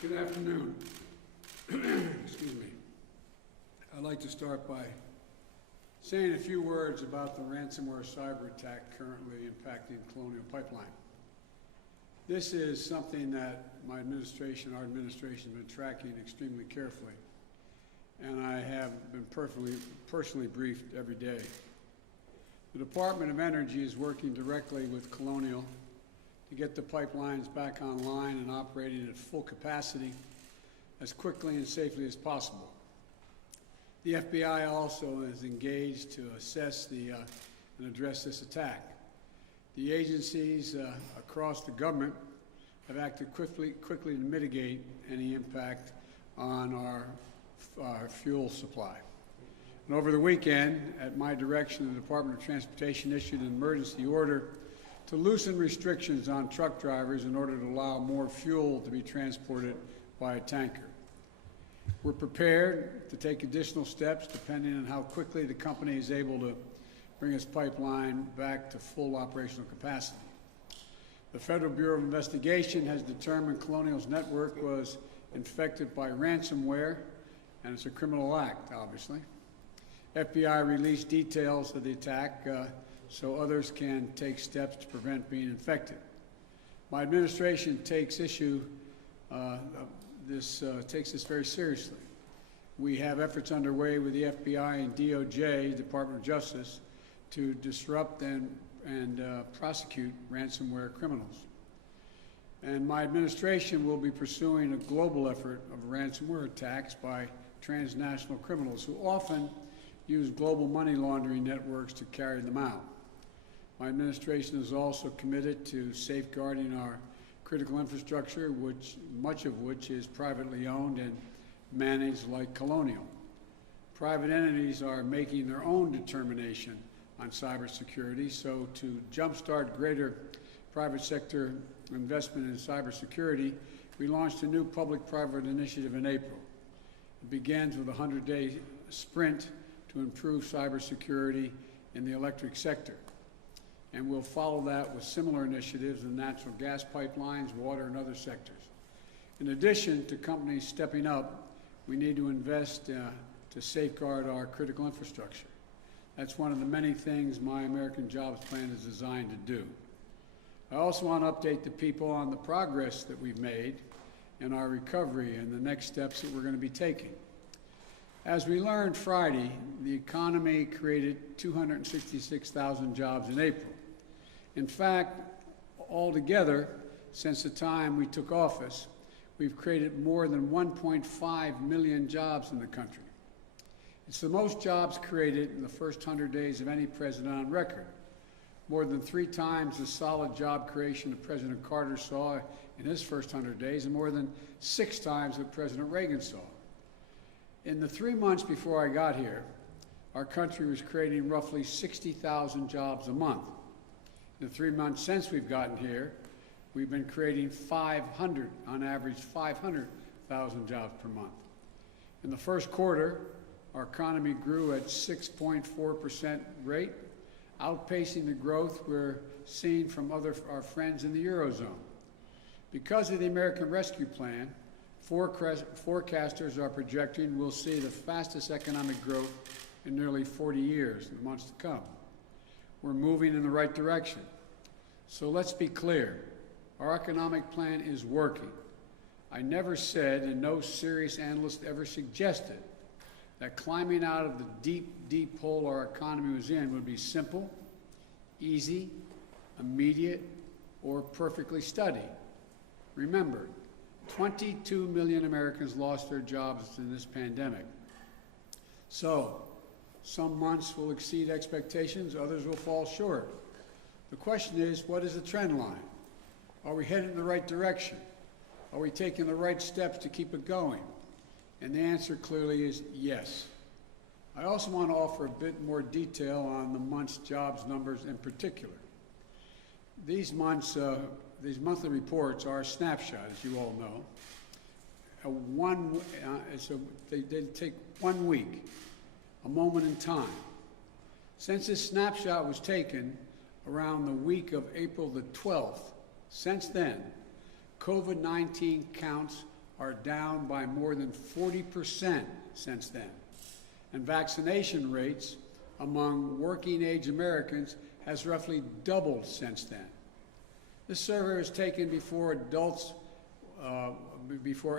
Good afternoon. Excuse me. I'd like to start by saying a few words about the ransomware cyber attack currently impacting Colonial Pipeline. This is something that our administration has been tracking extremely carefully, and I have been personally briefed every day. The Department of Energy is working directly with Colonial to get the pipelines back online and operating at full capacity as quickly and safely as possible. The FBI also is engaged to assess and address this attack. The agencies across the government have acted quickly to mitigate any impact on our fuel supply. And over the weekend, at my direction, the Department of Transportation issued an emergency order to loosen restrictions on truck drivers in order to allow more fuel to be transported by a tanker. We're prepared to take additional steps depending on how quickly the company is able to bring its pipeline back to full operational capacity. The Federal Bureau of Investigation has determined Colonial's network was infected by ransomware, and it's a criminal act, obviously. FBI released details of the attack so others can take steps to prevent being infected. My administration takes this very seriously. We have efforts underway with the FBI and DOJ, Department of Justice, to disrupt and prosecute ransomware criminals. And my administration will be pursuing a global effort of ransomware attacks by transnational criminals who often use global money laundering networks to carry them out. My administration is also committed to safeguarding our critical infrastructure, much of which is privately owned and managed like Colonial. Private entities are making their own determination on cybersecurity, so to jumpstart greater private sector investment in cybersecurity, we launched a new public-private initiative in April. It begins with a 100-day sprint to improve cybersecurity in the electric sector. And we'll follow that with similar initiatives in natural gas pipelines, water, and other sectors. In addition to companies stepping up, we need to invest to safeguard our critical infrastructure. That's one of the many things my American Jobs Plan is designed to do. I also want to update the people on the progress that we've made in our recovery and the next steps that we're going to be taking. As we learned Friday, the economy created 266,000 jobs in April. In fact, altogether, since the time we took office, we've created more than 1.5 million jobs in the country. It's the most jobs created in the first 100 days of any president on record, more than 3 times the solid job creation that President Carter saw in his first 100 days, and more than 6 times what President Reagan saw. In the 3 months before I got here, our country was creating roughly 60,000 jobs a month. In the 3 months since we've gotten here, we've been creating on average 500,000 jobs per month. In the first quarter, our economy grew at 6.4% rate, outpacing the growth we're seeing from our friends in the Eurozone. Because of the American Rescue Plan, forecasters are projecting we'll see the fastest economic growth in nearly 40 years in the months to come. We're moving in the right direction. So let's be clear. Our economic plan is working. I never said, and no serious analyst ever suggested, that climbing out of the deep, deep hole our economy was in would be simple, easy, immediate, or perfectly studied. Remember, 22 million Americans lost their jobs in this pandemic. So, some months will exceed expectations, others will fall short. The question is, what is the trend line? Are we headed in the right direction? Are we taking the right steps to keep it going? And the answer clearly is yes. I also want to offer a bit more detail on the month's jobs numbers in particular. These monthly reports are a snapshot, as you all know. They take 1 week, a moment in time. Since this snapshot was taken around the week of April the 12th, since then, COVID-19 counts are down by more than 40% since then. And vaccination rates among working-age Americans has roughly doubled since then. This survey was taken before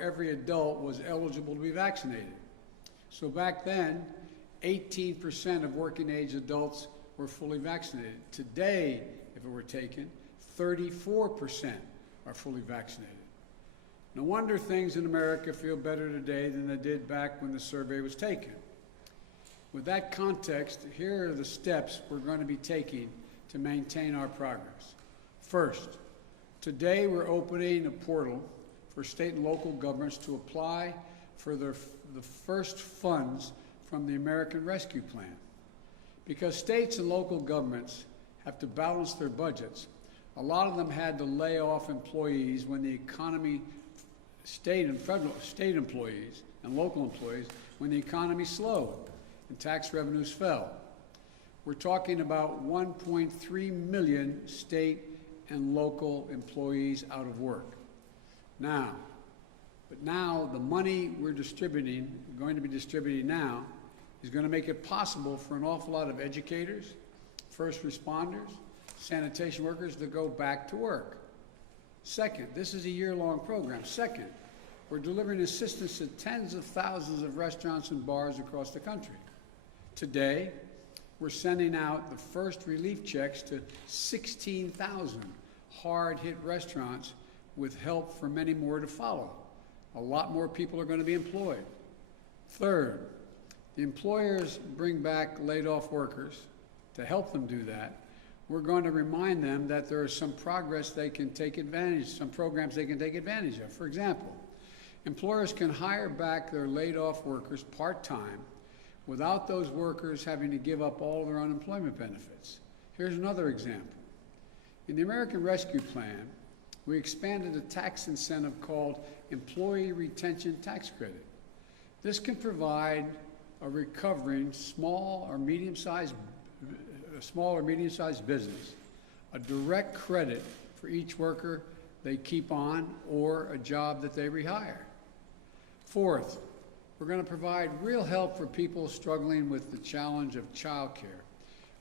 every adult was eligible to be vaccinated. So back then, 18% of working-age adults were fully vaccinated. Today, if it were taken, 34% are fully vaccinated. No wonder things in America feel better today than they did back when the survey was taken. With that context, here are the steps we're going to be taking to maintain our progress. First, today we're opening a portal for state and local governments to apply for the first funds from the American Rescue Plan. Because states and local governments have to balance their budgets, a lot of them had to lay off employees when the economy, state employees and local employees, when the economy slowed and tax revenues fell. We're talking about 1.3 million state and local employees out of work. Now the money we're going to be distributing now, is going to make it possible for an awful lot of educators, first responders, sanitation workers to go back to work. Second, this is a year-long program. Second, we're delivering assistance to tens of thousands of restaurants and bars across the country. Today, we're sending out the first relief checks to 16,000 hard-hit restaurants with help for many more to follow. A lot more people are going to be employed. Third, the employers bring back laid-off workers. To help them do that, we're going to remind them that there is some programs they can take advantage of. For example, employers can hire back their laid-off workers part-time without those workers having to give up all their unemployment benefits. Here's another example. In the American Rescue Plan, we expanded a tax incentive called Employee Retention Tax Credit. This can provide a recovering small or medium-sized business a direct credit for each worker they keep on or a job that they rehire. Fourth, we're going to provide real help for people struggling with the challenge of childcare,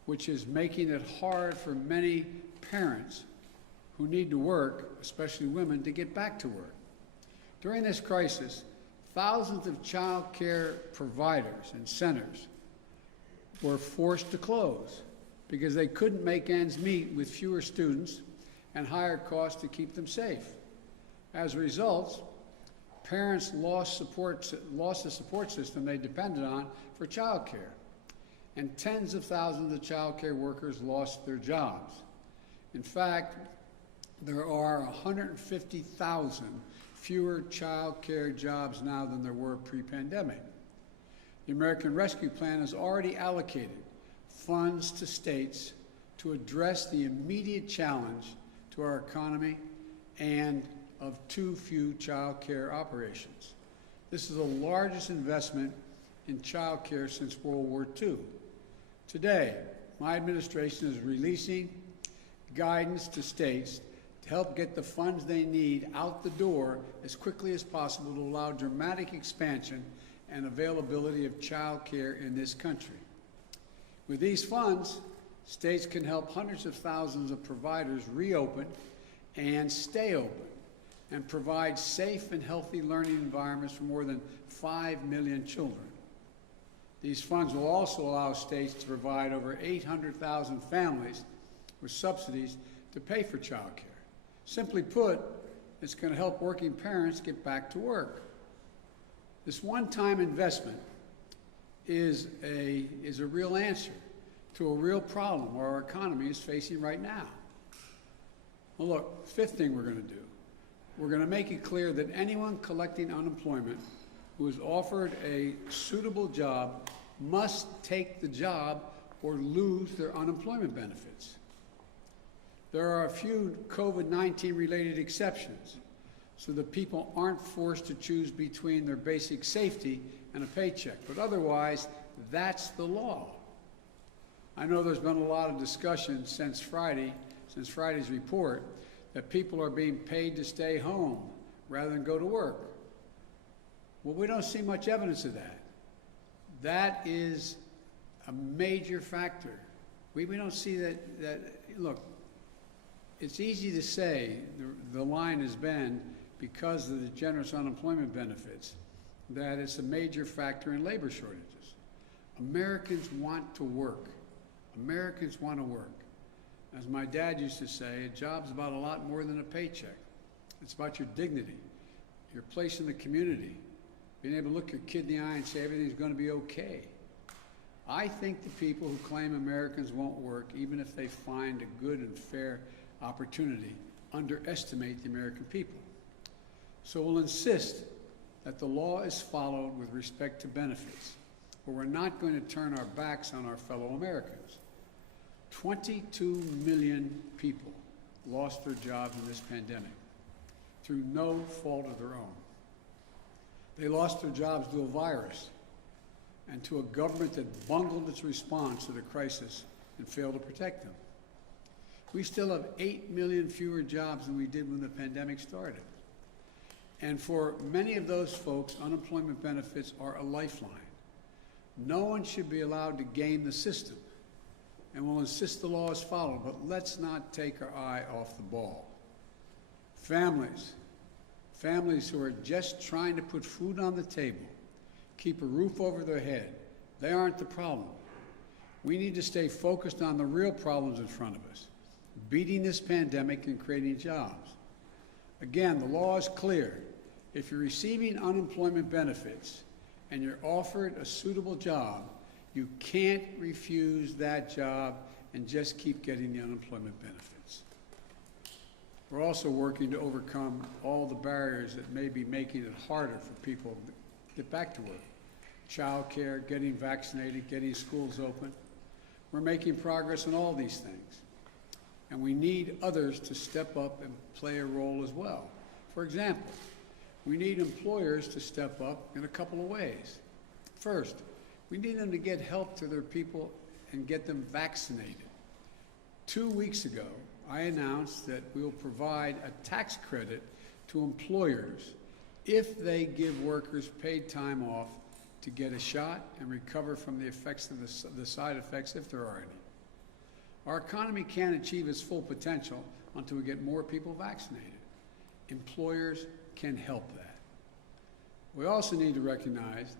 which is making it hard for many parents who need to work, especially women, to get back to work. During this crisis, thousands of child care providers and centers were forced to close because they couldn't make ends meet with fewer students and higher costs to keep them safe. As a result, parents lost the support system they depended on for child care, and tens of thousands of child care workers lost their jobs. In fact, there are 150,000 fewer child care jobs now than there were pre-pandemic. The American Rescue Plan has already allocated funds to states to address the immediate challenge to our economy and of too few child care operations. This is the largest investment in child care since World War II. Today, my administration is releasing guidance to states to help get the funds they need out the door as quickly as possible to allow dramatic expansion and availability of child care in this country. With these funds, states can help hundreds of thousands of providers reopen and stay open and provide safe and healthy learning environments for more than 5 million children. These funds will also allow states to provide over 800,000 families with subsidies to pay for child care. Simply put, it's going to help working parents get back to work. This one-time investment is a real answer to a real problem our economy is facing right now. Well, look, fifth thing we're going to do, we're going to make it clear that anyone collecting unemployment who is offered a suitable job must take the job or lose their unemployment benefits. There are a few COVID-19 related exceptions so that people aren't forced to choose between their basic safety and a paycheck, but otherwise, that's the law. I know there's been a lot of discussion since Friday's report, that people are being paid to stay home rather than go to work. Well, we don't see much evidence of that. That is a major factor. We don't see that, look, it's easy to say the line has been, because of the generous unemployment benefits, that it's a major factor in labor shortages. Americans want to work. Americans want to work. As my dad used to say, a job's about a lot more than a paycheck. It's about your dignity, your place in the community, being able to look your kid in the eye and say everything's going to be okay. I think the people who claim Americans won't work, even if they find a good and fair opportunity, underestimate the American people. So we'll insist that the law is followed with respect to benefits, but we're not going to turn our backs on our fellow Americans. 22 million people lost their jobs in this pandemic through no fault of their own. They lost their jobs to a virus and to a government that bungled its response to the crisis and failed to protect them. We still have 8 million fewer jobs than we did when the pandemic started. And for many of those folks, unemployment benefits are a lifeline. No one should be allowed to game the system, and we'll insist the law is followed, but let's not take our eye off the ball. Families who are just trying to put food on the table, keep a roof over their head, they aren't the problem. We need to stay focused on the real problems in front of us, beating this pandemic and creating jobs. Again, the law is clear. If you're receiving unemployment benefits and you're offered a suitable job, you can't refuse that job and just keep getting the unemployment benefits. We're also working to overcome all the barriers that may be making it harder for people to get back to work. Child care, getting vaccinated, getting schools open. We're making progress on all these things. And we need others to step up and play a role as well. For example, we need employers to step up in a couple of ways. First, we need them to get help to their people and get them vaccinated. 2 weeks ago, I announced that we will provide a tax credit to employers if they give workers paid time off to get a shot and recover from the effects of the side effects, if there are any. Our economy can't achieve its full potential until we get more people vaccinated. Employers can help that. We also need to recognize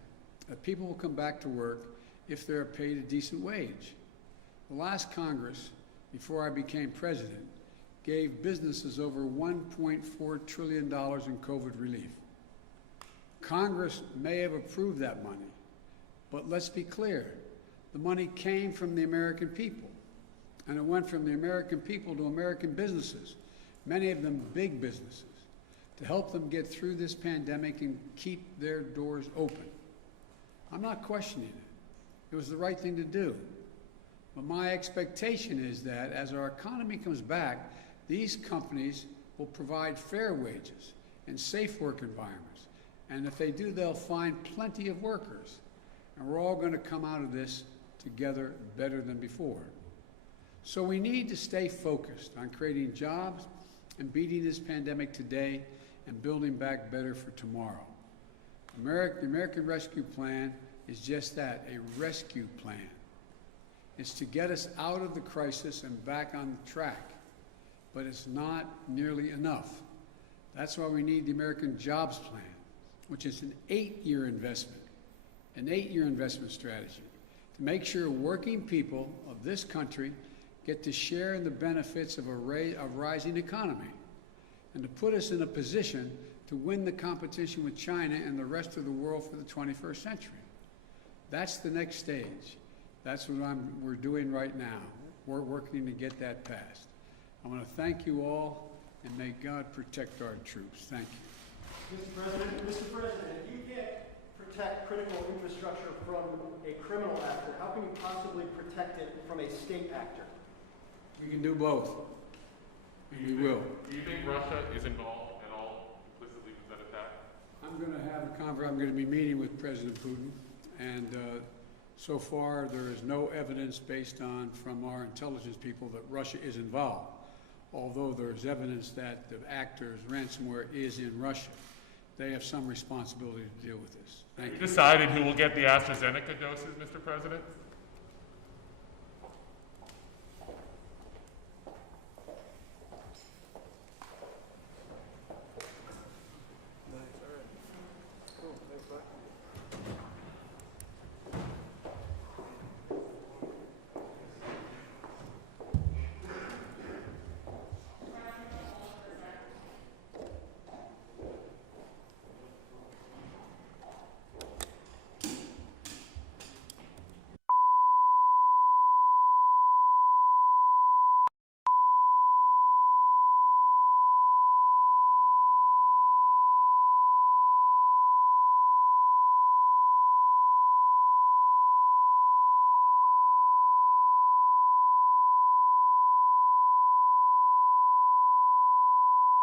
that people will come back to work if they're paid a decent wage. The last Congress, before I became president, gave businesses over $1.4 trillion in COVID relief. Congress may have approved that money, but let's be clear, the money came from the American people, and it went from the American people to American businesses, many of them big businesses, to help them get through this pandemic and keep their doors open. I'm not questioning it. It was the right thing to do. But my expectation is that as our economy comes back, these companies will provide fair wages and safe work environments. And if they do, they'll find plenty of workers. And we're all going to come out of this together better than before. So we need to stay focused on creating jobs and beating this pandemic today and building back better for tomorrow. The American Rescue Plan is just that, a rescue plan. It's to get us out of the crisis and back on track, but it's not nearly enough. That's why we need the American Jobs Plan, which is an 8-year investment, strategy to make sure working people of this country get to share in the benefits of a rising economy, and to put us in a position to win the competition with China and the rest of the world for the 21st century. That's the next stage. That's what we're doing right now. We're working to get that passed. I want to thank you all, and may God protect our troops. Thank you. Mr. President, if you can't protect critical infrastructure from a criminal actor, how can you possibly protect it from a state actor? We can do both. And we will. Do you think Russia is involved at all implicitly with that attack? I'm going to have a conference. I'm going to be meeting with President Putin, and so far there is no evidence based on from our intelligence people that Russia is involved, although there is evidence that the actors, ransomware, is in Russia. they have some responsibility to deal with this. Thank you. Decided who will get the AstraZeneca doses, Mr. President?